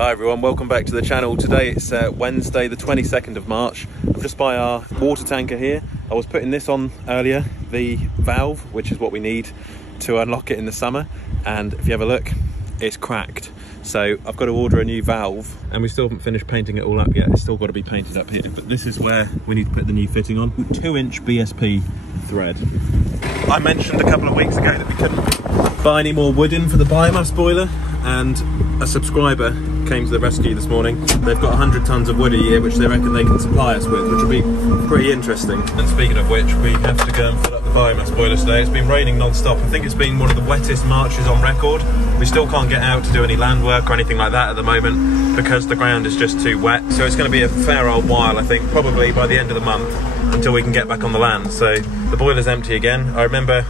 Hi everyone, welcome back to the channel. Today it's Wednesday the 22nd of March. I'm just by our water tanker here. I was putting this on earlier, the valve, which is what we need to unlock it in the summer, and if you have a look, it's cracked. So I've got to order a new valve, and we still haven't finished painting it all up yet. It's still got to be painted up here, but this is where we need to put the new fitting on. 2-inch BSP thread. I mentioned a couple of weeks ago that we couldn't buy any more wood in for the biomass boiler, and a subscriber came to the rescue this morning. They've got 100 tons of wood a year, which they reckon they can supply us with, which will be pretty interesting. And speaking of which, we have to go and fill up the biomass boiler today. It's been raining non-stop. I think it's been one of the wettest Marches on record. We still can't get out to do any land work or anything like that at the moment because the ground is just too wet. So it's going to be a fair old while, I think, probably by the end of the month, until we can get back on the land. So the boiler's empty again. I remember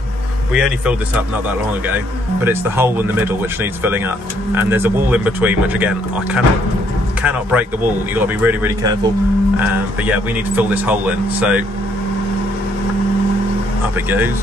we only filled this up not that long ago, but it's the hole in the middle which needs filling up, and there's a wall in between, which again, I cannot break the wall. You've got to be really, really careful. But yeah, we need to fill this hole in, so up it goes.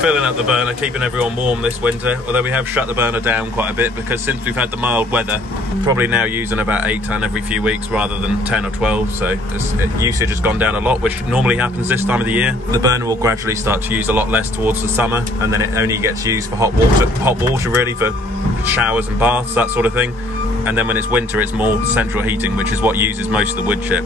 Filling up the burner, keeping everyone warm this winter, although we have shut the burner down quite a bit because since we've had the mild weather, probably now using about 8 ton every few weeks rather than 10 or 12, so usage has gone down a lot, which normally happens this time of the year. The burner will gradually start to use a lot less towards the summer, and then it only gets used for hot water really, for showers and baths, that sort of thing. And then when it's winter, it's more central heating, which is what uses most of the wood chip.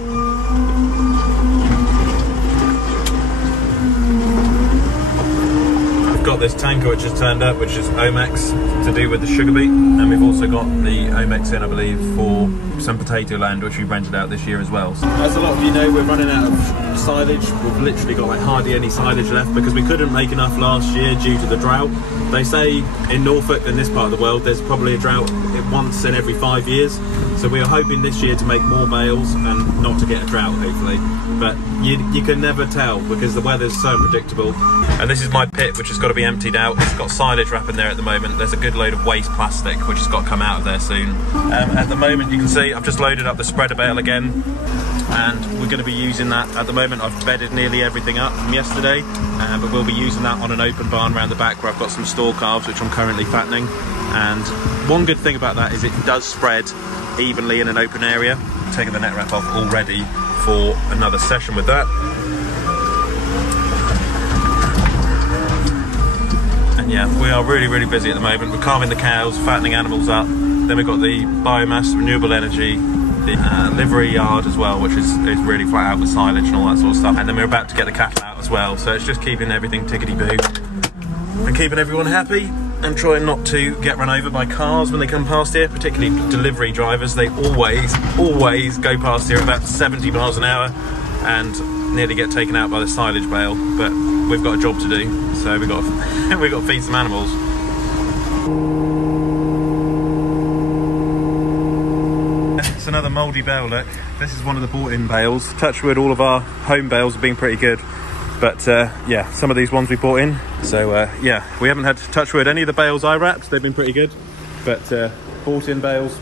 Got this tanker which has turned up, which is Omex to do with the sugar beet, and we've also got the Omex in, I believe, for some potato land which we rented out this year as well. So, as a lot of you know, we're running out of silage. We've literally got like hardly any silage left because we couldn't make enough last year due to the drought. They say in Norfolk, in this part of the world, there's probably a drought once in every 5 years, so we are hoping this year to make more bales and not to get a drought, hopefully, but you can never tell because the weather's so unpredictable. And this is my pit, which has got to be emptied out. It's got silage wrap in there at the moment. There's a good load of waste plastic which has got to come out of there soon. At the moment, you can see I've just loaded up the spreader bale again, and we're going to be using that. At the moment, I've bedded nearly everything up from yesterday, but we'll be using that on an open barn around the back where I've got some store calves which I'm currently fattening. And one good thing about that is it does spread evenly in an open area. I'm taking the net wrap off already for another session with that. And yeah, we are really, really busy at the moment. We're calving the cows, fattening animals up. Then we've got the biomass, renewable energy, the livery yard as well, which is really flat out with silage and all that sort of stuff. And then we're about to get the cattle out as well. So it's just keeping everything tickety-boo and keeping everyone happy, and trying not to get run over by cars when they come past here, particularly delivery drivers. They always go past here at about 70 miles an hour and nearly get taken out by the silage bale, but we've got a job to do, so we've got to feed some animals. It's another mouldy bale, look. This is one of the bought-in bales. Touch wood, all of our home bales have been pretty good. But yeah, some of these ones we bought in. So yeah, we haven't had to touch wood. Any of the bales I wrapped, they've been pretty good. But bought in bales,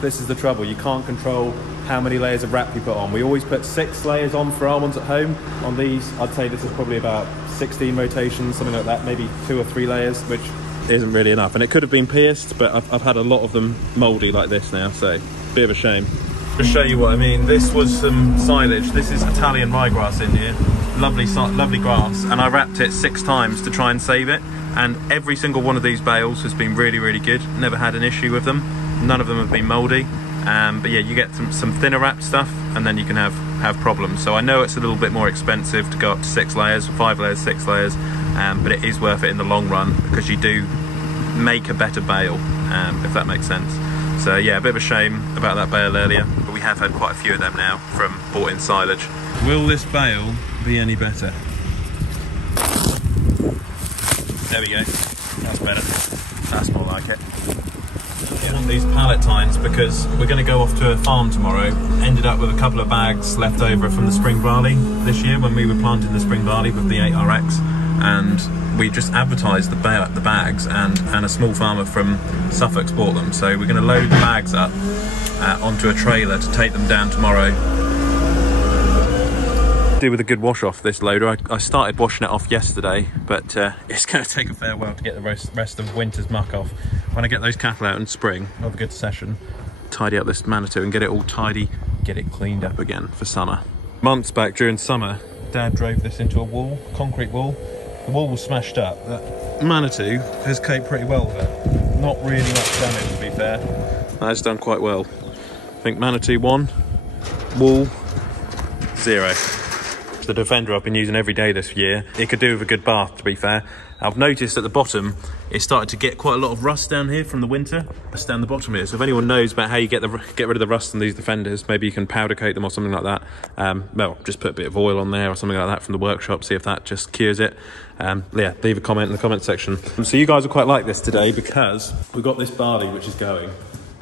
this is the trouble. You can't control how many layers of wrap you put on. We always put 6 layers on for our ones at home. On these, I'd say this is probably about 16 rotations, something like that, maybe 2 or 3 layers, which isn't really enough. And it could have been pierced, but I've had a lot of them mouldy like this now, so bit of a shame. To show you what I mean, this was some silage. This is Italian ryegrass in here. Lovely grass, and I wrapped it 6 times to try and save it, and every single one of these bales has been really, really good. Never had an issue with them. None of them have been mouldy. But yeah, you get some thinner wrap stuff, and then you can have problems. So I know it's a little bit more expensive to go up to 6 layers, 5 layers, 6 layers, but it is worth it in the long run because you do make a better bale, if that makes sense. So yeah, a bit of a shame about that bale earlier, but we have had quite a few of them now from bought-in silage. Will this bale be any better? There we go. That's better. That's more like it. I want these pallet tines because we're going to go off to a farm tomorrow. Ended up with a couple of bags left over from the spring barley this year when we were planting the spring barley with the 8RX, and we just advertised the bags, and a small farmer from Suffolk bought them. So we're going to load the bags up onto a trailer to take them down tomorrow. Do with a good wash off this loader. I started washing it off yesterday, but it's going to take a fair while to get the rest of winter's muck off. When I get those cattle out in spring, I'll have a good session, tidy up this Manitou and get it all tidy, get it cleaned up again for summer. Months back during summer, Dad drove this into a wall, concrete wall. The wall was smashed up. That Manitou has coped pretty well with it. Not really much damage, to be fair. That has done quite well. I think Manitou 1, wall 0. The Defender I've been using every day this year. It could do with a good bath, to be fair. I've noticed at the bottom it started to get quite a lot of rust down here from the winter. It's down the bottom here, so if anyone knows about how you get rid of the rust on these Defenders, maybe you can powder coat them or something like that. Well, just put a bit of oil on there or something like that from the workshop, see if that just cures it. Yeah, leave a comment in the comment section. So you guys will quite like this today because we've got this barley which is going,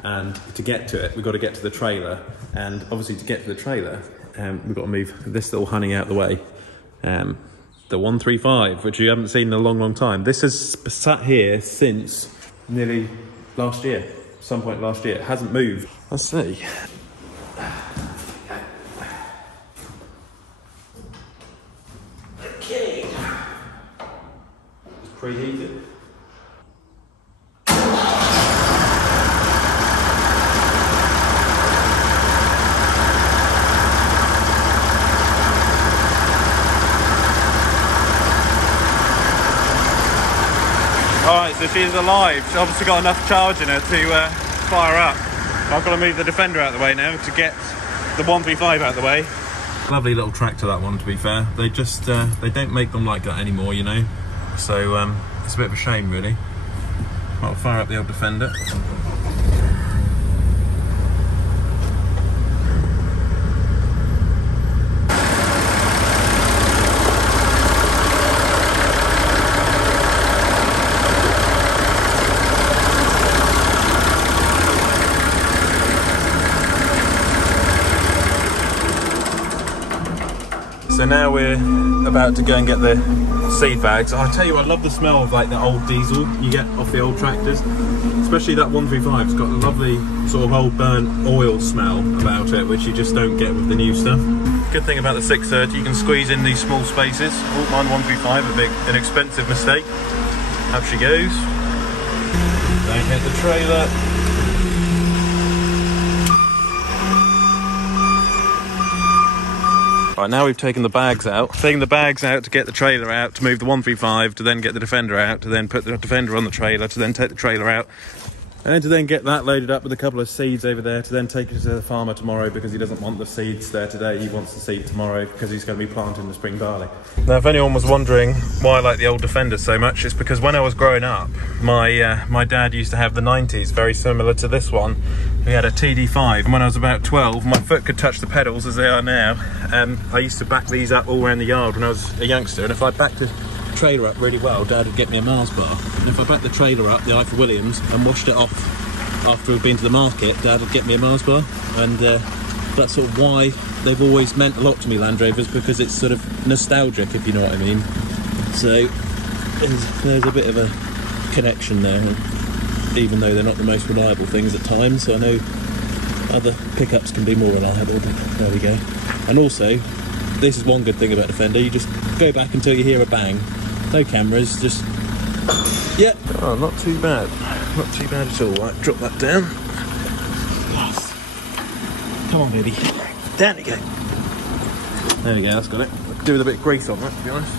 and to get to it we've got to get to the trailer, and obviously to get to the trailer we've got to move this little honey out of the way. The 135, which you haven't seen in a long time. This has sat here since nearly last year, some point last year. It hasn't moved. Let's see. Okay. It's preheated. Alright, so she's alive. She's obviously got enough charge in her to fire up. I've got to move the Defender out of the way now to get the 135 out of the way. Lovely little tractor, that one, to be fair. They just, they don't make them like that anymore, you know. So it's a bit of a shame, really. I'll fire up the old Defender. So now we're about to go and get the seed bags. I tell you, I love the smell of like the old diesel you get off the old tractors, especially that 135. It's got a lovely sort of old burnt oil smell about it, which you just don't get with the new stuff. Good thing about the 630, you can squeeze in these small spaces. Oh, mine 135, a big inexpensive mistake. Up she goes. Don't hit the trailer. Right, now we've taken the bags out. Taking the bags out to get the trailer out, to move the 135, to then get the Defender out, to then put the Defender on the trailer, to then take the trailer out, and to then get that loaded up with a couple of seeds over there, to then take it to the farmer tomorrow because he doesn't want the seeds there today. He wants the seed tomorrow because he's going to be planting the spring barley. Now, if anyone was wondering why I like the old Defender so much, it's because when I was growing up, my dad used to have the 90s, very similar to this one. We had a TD5, and when I was about 12, my foot could touch the pedals as they are now. I used to back these up all around the yard when I was a youngster, and if I backed the trailer up really well, Dad would get me a Mars bar. And if I backed the trailer up, the Iford Williams, and washed it off after we'd been to the market, Dad would get me a Mars bar. And that's sort of why they've always meant a lot to me, Land Rovers, because it's sort of nostalgic, if you know what I mean. So there's a bit of a connection there, even though they're not the most reliable things at times. So I know other pickups can be more reliable, but there we go. And also, this is one good thing about Defender, you just go back until you hear a bang. No cameras, just... Yeah. Oh, not too bad. Not too bad at all. Right, drop that down. Yes. Come on, baby. Down you go. There we go, that's got it. Could do with a bit of grease on that, to be honest.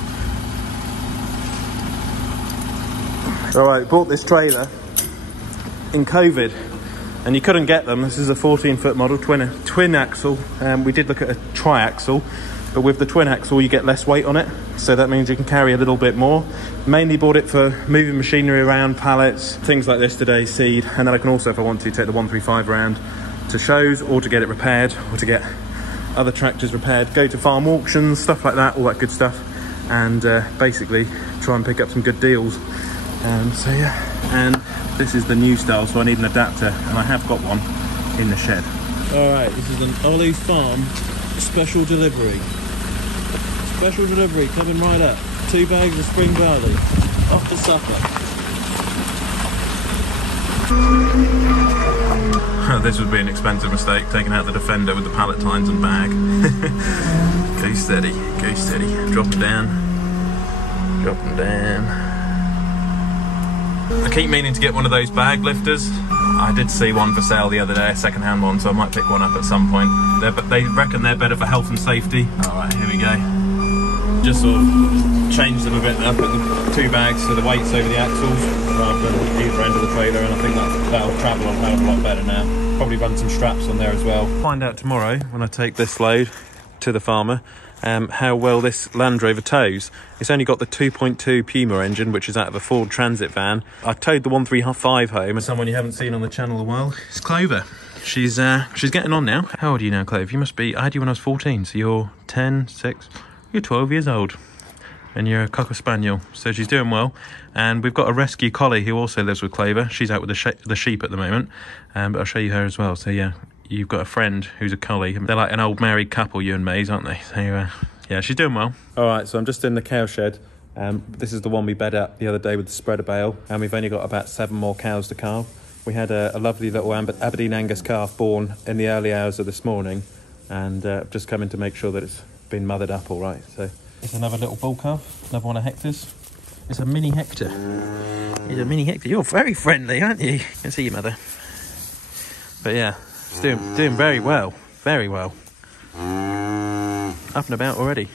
Alright, bought this trailer in COVID, and you couldn't get them. This is a 14-foot model, twin axle. We did look at a tri-axle, but with the twin axle you get less weight on it, so that means you can carry a little bit more. Mainly bought it for moving machinery around, pallets, things like this today, seed, and then I can also, if I want to, take the 135 around to shows, or to get it repaired, or to get other tractors repaired, go to farm auctions, stuff like that, all that good stuff, and basically try and pick up some good deals. So yeah, and this is the new style, so I need an adapter, and I have got one in the shed. Alright, this is an Olly farm special delivery. Special delivery coming right up. 2 bags of spring barley. Off to supper. This would be an expensive mistake, taking out the Defender with the pallet tines and bag. Go steady, go steady. Drop them down. Drop them down. I keep meaning to get one of those bag lifters. I did see one for sale the other day, a second-hand one, so I might pick one up at some point. They reckon they're better for health and safety. Alright, here we go. Just sort of change them a bit now, put the two bags so the weight's over the axles rather than either end of the trailer, and I think that'll travel a hell of a lot better now. Probably run some straps on there as well. Find out tomorrow when I take this load to the farmer how well this Land Rover tows. It's only got the 2.2 Puma engine, which is out of a Ford Transit van. I towed the 135 home, and someone you haven't seen on the channel a while is Clover. She's getting on now. How old are you now, Clover? You must be, I had you when I was 14, so you're 10, 6, you're 12 years old. And you're a Cocker Spaniel, so she's doing well. And we've got a rescue collie who also lives with Clover. She's out with the sheep at the moment, but I'll show you her as well. So yeah, you've got a friend who's a collie. They're like an old married couple, you and Maze, aren't they? So yeah, she's doing well. All right, so I'm just in the Kale Shed. This is the one we bed up the other day with the spreader bale, and we've only got about 7 more cows to calve. We had a lovely little Aberdeen Angus calf born in the early hours of this morning, and just coming to make sure that it's been mothered up all right. So it's another little bull calf, another one of Hector's. It's a mini Hector. It's a mini Hector. You're very friendly, aren't you? I can see your mother. But yeah, it's doing very well. Very well. Up and about already.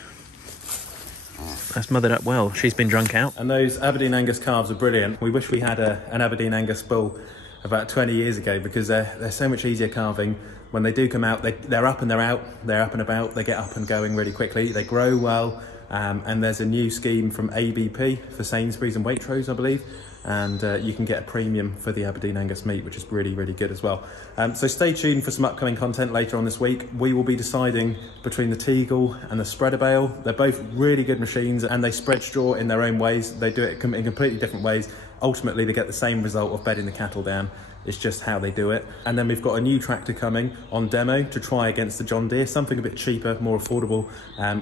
That's mothered up well. She's been drunk out. And those Aberdeen Angus calves are brilliant. We wish we had an Aberdeen Angus bull about 20 years ago, because they're so much easier calving. When they do come out, they're up and they're out. They're up and about. They get up and going really quickly. They grow well. And there's a new scheme from ABP for Sainsbury's and Waitrose, I believe. And you can get a premium for the Aberdeen Angus meat, which is really, really good as well. So stay tuned for some upcoming content later on this week. We will be deciding between the Teagle and the spreader bale. They're both really good machines, and they spread straw in their own ways. They do it in completely different ways. Ultimately, they get the same result of bedding the cattle down. It's just how they do it. And then we've got a new tractor coming on demo to try against the John Deere, something a bit cheaper, more affordable,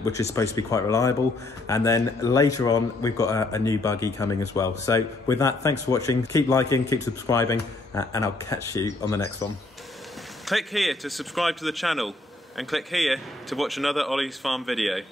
which is supposed to be quite reliable. And then later on, we've got a new buggy coming as well. So with that, thanks for watching. Keep liking, keep subscribing, and I'll catch you on the next one. Click here to subscribe to the channel, and click here to watch another Olly's Farm video.